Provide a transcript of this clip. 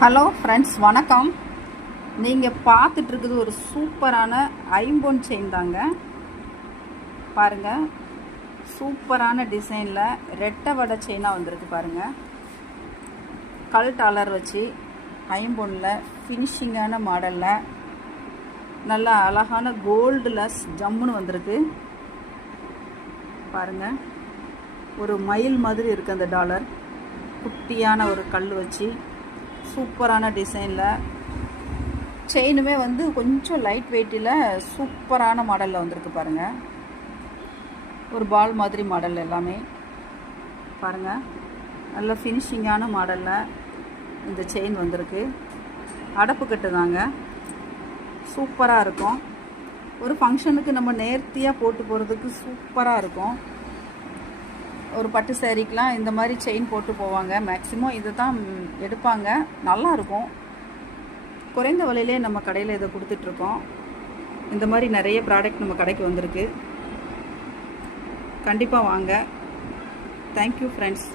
Hello friends, வணக்கம். நீங்கள் பார்த்துட்ருக்குது ஒரு சூப்பரான ஐம்பொன் செயின் தாங்க. பாருங்கள், சூப்பரான டிசைனில் ரெட்டை வடை செயினாக வந்திருக்கு பாருங்கள். கல் டாலர் வச்சு ஐம்பொனில் ஃபினிஷிங்கான மாடலில் நல்ல அழகான கோல்டில் ஜம்முன்னு வந்திருக்கு பாருங்கள். ஒரு மயில் மாதிரி இருக்குது அந்த டாலர். குட்டியான ஒரு கல் வச்சு சூப்பரான டிசைனில் செயினுமே கொஞ்சம் லைட் வெயிட்டில் சூப்பரான மாடலில் வந்திருக்கு பாருங்கள். ஒரு பால் மாதிரி மாடல் எல்லாமே பாருங்கள். நல்ல ஃபினிஷிங்கான மாடலில் இந்த செயின் வந்திருக்கு. அடப்பு கட்டு தாங்க, சூப்பராக இருக்கும். ஒரு ஃபங்க்ஷனுக்கு நம்ம நேர்த்தியாக போட்டு போகிறதுக்கு சூப்பராக இருக்கும். ஒரு பட்டு சேரீக்கெலாம் இந்த மாதிரி செயின் போட்டு போவாங்க. மேக்ஸிமம் இதை தான் எடுப்பாங்க. நல்லாயிருக்கும். குறைந்த விலையிலே நம்ம கடையில் இதை கொடுத்துட்ருக்கோம். இந்த மாதிரி நிறைய ப்ராடக்ட் நம்ம கடைக்கு வந்திருக்கு. கண்டிப்பாக வாங்க. Thank you friends.